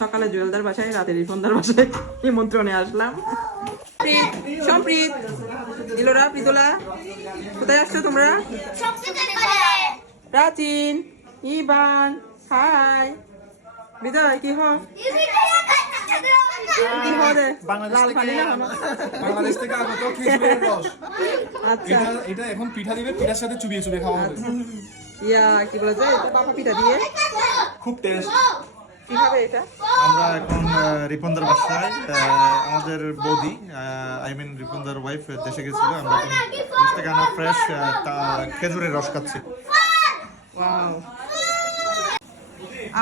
সকালে জুয়েলদার বাসায়, রাতে রিফনদার বাসায় নিমন্ত্রণে আসলাম। সম্প্রীত, ইলোরা, প্রীতলা, কোথায় আসছো তোমরা? প্রাচীন, ইবান, হাই, বিজয়, কি হয়? বাংলাদেশ থেকে আগত খেজুরের রস। আচ্ছা, এটা এখন পিঠা দিবে, পিঠার সাথে চুবিয়ে চুবিয়ে খাওয়া হবে। ইয়া কি বলা যায়, এটা বাবা পিঠা দিয়ে খুব টেস্ট। কিভাবে এটা? আমরা এখন রিপনদার বাসায়, আমাদের বৌদি রিপনদার ওয়াইফ দেশে গেছিল। আমরা এখন দেশ থেকে আনা ফ্রেশ খেজুরের রস খাচ্ছি। ওয়াও,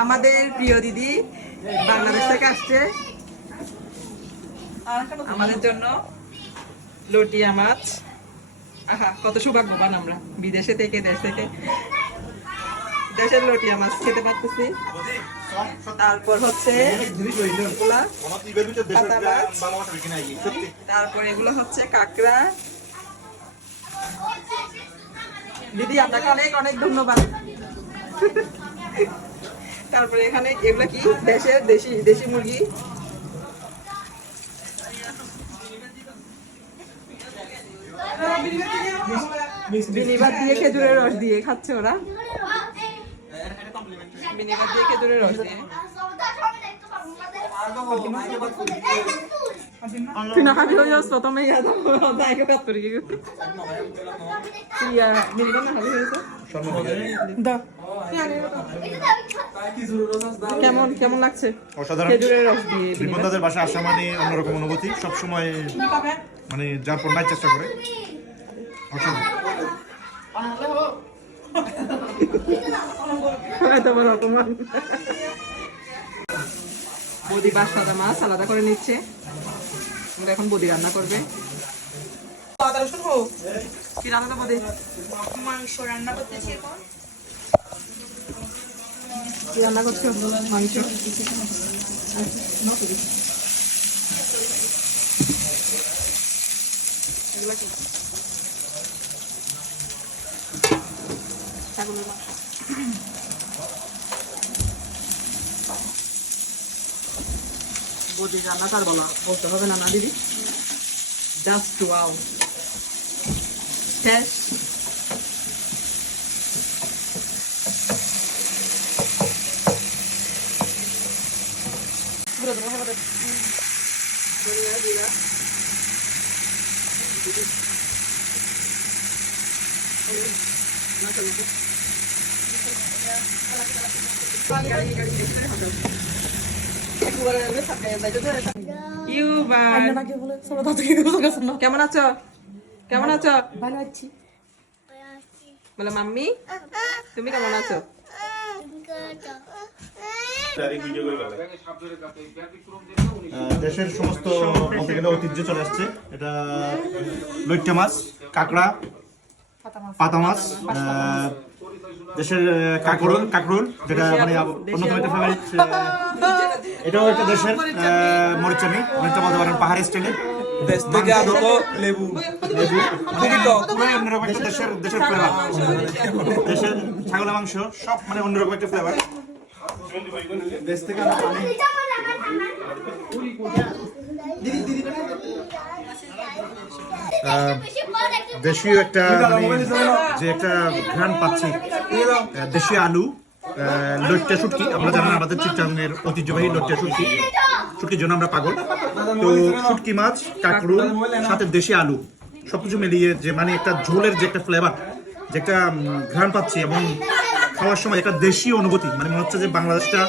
আমাদের প্রিয় দিদি বাংলাদেশ থেকে আসছে আমাদের জন্য লটিয়া মাছ। আহা, কত সৌভাগ্যবান আমরা, বিদেশে থেকে দেশ থেকে দেশের লটিয়া মাছ খেতে পারতেছি। তারপর হচ্ছে তারপর এগুলো হচ্ছে কাঁকড়া। দিদি আপনাকে অনেক অনেক ধন্যবাদ। তারপরে এখানে এগুলো কি দেশের দেশি মুরগি। ভিনিগার দিয়ে খেজুরের রস দিয়ে খাচ্ছে ওরা, ভিনিগার দিয়ে খেজুরের রস দিয়ে। Pinakabi ko yung soto may yata ko tayo ka patuloy ko. Iya, binigyan na habi ko. Da. কেমন কেমন লাগছে? অসাধারণ। খেজুরের রস দিয়ে রিপনদাদের বাসায় আসা মানে অন্যরকম অনুভূতি, সবসময় মানে যার পর নাই চেষ্টা করে। এত বড় অপমান। বৌদি বাঁশপাতা মাছ আলাদা করে নিচ্ছে, এখন বৌদি রান্না করবে। কি রান্না বৌদি? মাংস রান্না করতেছি এখন। কি রান্না করছো? মাংস। এগুলা কি? ছাগলের মাংস। বৌদি রান্না কার বলা বলতে হবে না, না দিদি? Just wow, test. কেমন আছো? কেমন আছো? ভালো আছি। বলে মাম্মি, তুমি কেমন আছো? দেশের সমস্ত ঐতিহ্য চলে আসছে। এটা লইট্টা মাছ, কাঁকড়া, পাতা মাছ, দেশের কাঁকরোল, যেটা মানে অন্যতম একটা ফেভারিট। এটাও একটা দেশের মরিচানি, অনেকটা বলতে পারেন পাহাড়ি স্টাইলে। দেশ থেকে আগত লেবু। খুবই টক। পুরোই অন্যরকম একটা দেশের ফ্লেভার। দেশের ছাগলের মাংস সব মানে অন্যরকম একটা ফ্লেভার। দেশ থেকে দেশীয় একটা যে একটা ঘ্রাণ পাচ্ছি, দেশীয় আলু, লইট্টা শুটকি। আমরা জানেন আমাদের চিত্রাঙ্গের ঐতিহ্যবাহী লইট্টা শুটকির জন্য আমরা পাগল। তো শুটকি মাছ, কাঁকড়ুল, সাথে দেশি আলু সবকিছু মিলিয়ে যে মানে একটা ঝোলের যে একটা ফ্লেভার, যে একটা ঘ্রাণ পাচ্ছি, এবং খাওয়ার সময় একটা দেশীয় অনুভূতি, মানে মনে হচ্ছে যে বাংলাদেশটা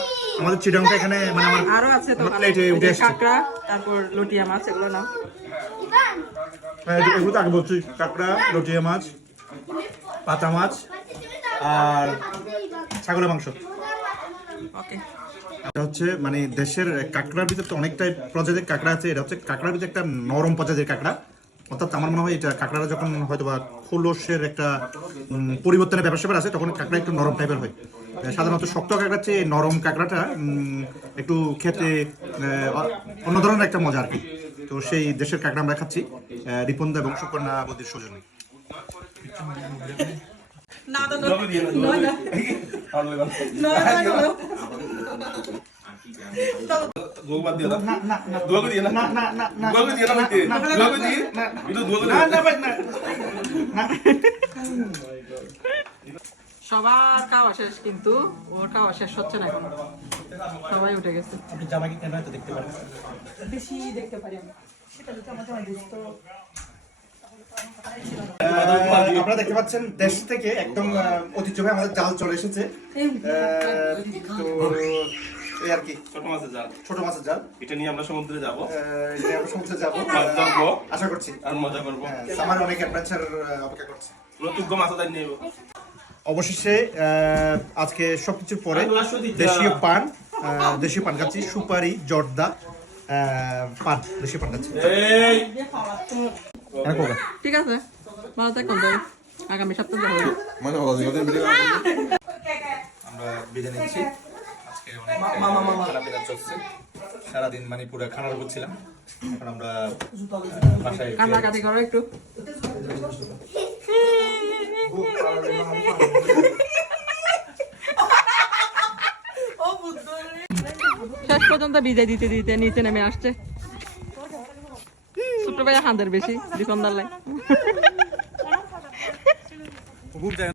আমাদের চিটাংটা এখানে মানে আমার আরো আছে তো প্লেটে উঠে আসছে। কাঁকড়া, তারপর লটিয়া মাছ, এগুলো নাও। এগুলো তো আগে বলছি, কাঁকড়া, লটিয়া মাছ, পাতা মাছ আর ছাগলের মাংস। ওকে, এটা হচ্ছে মানে দেশের কাঁকড়ার ভিতরে তো অনেকটাই প্রজাতির কাঁকড়া আছে। এটা হচ্ছে কাঁকড়ার ভিতরে একটা নরম প্রজাতির কাঁকড়া। অর্থাৎ আমার মনে হয় এটা কাঁকড়াটা যখন হয়তো বা খোলসের একটা পরিবর্তনের ব্যাপার আছে, তখন কাঁকড়া একটু নরম টাইপের হয়। সাধারণত শক্ত কাঁকড়ার চেয়ে নরম কাঁকড়াটা একটু খেতে অন্য ধরনের একটা মজা আর কি। তো সেই দেশের কাঁকড়া আমরা খাচ্ছি রিপনদা এবং সুকন্যা বৌদির সৌজন্যে। দুবার দিয়ে দাও না না না দুবার দিয়ে না না না না না দুবার দিয়ে না মধ্যে দুবার দিয়ে বিলু দুবার না না ভাই না সবার খাওয়া শেষ, কিন্তু ওর খাওয়া শেষ হচ্ছে না এখন, সবাই উঠে গেছে। আপনি জামাই ক্যামেরাতে দেখতে পারেন। বেশি দেখতে পারি আমি। আপনারা দেখতে পাচ্ছেন দেশ থেকে একদম ঐতিহ্যবাহী আমাদের জাল চলে এসেছে। তো এই আর কি ছোট মাছের জাল, ছোট মাছের জাল, এটা নিয়ে আমরা সমুদ্রে যাব, এটা আমরা সমুদ্রে যাবো মাছ ধরবো আশা করছি। আর মজা করবো। আমার অনেক অ্যাডভেঞ্চার অপেক্ষা করছে। নতুন মাছ তাই নেব। অবশেষে আজকে সবকিছুর পরে দেশীয় পান খাচ্ছি, সুপারি, জর্দা, পান, দেশীয় পান খাচ্ছি। এই ঠিক আছে, ভালো থাকুন তাই, আগামী সপ্তাহে দেখা হবে। আমরা বিদায় নিচ্ছি। আজকে অনেক খারাপ চলছে, সারাদিন মানে পুরো খানার উপর ছিলাম। এখন আমরা বাসায় কান্নাকাটি করো একটু। শেষ পর্যন্ত বিদায় দিতে দিতে নিচে নেমে আসছে ছোট ভাইয়া, হাঁদের বেশি দীপন্দার লাই।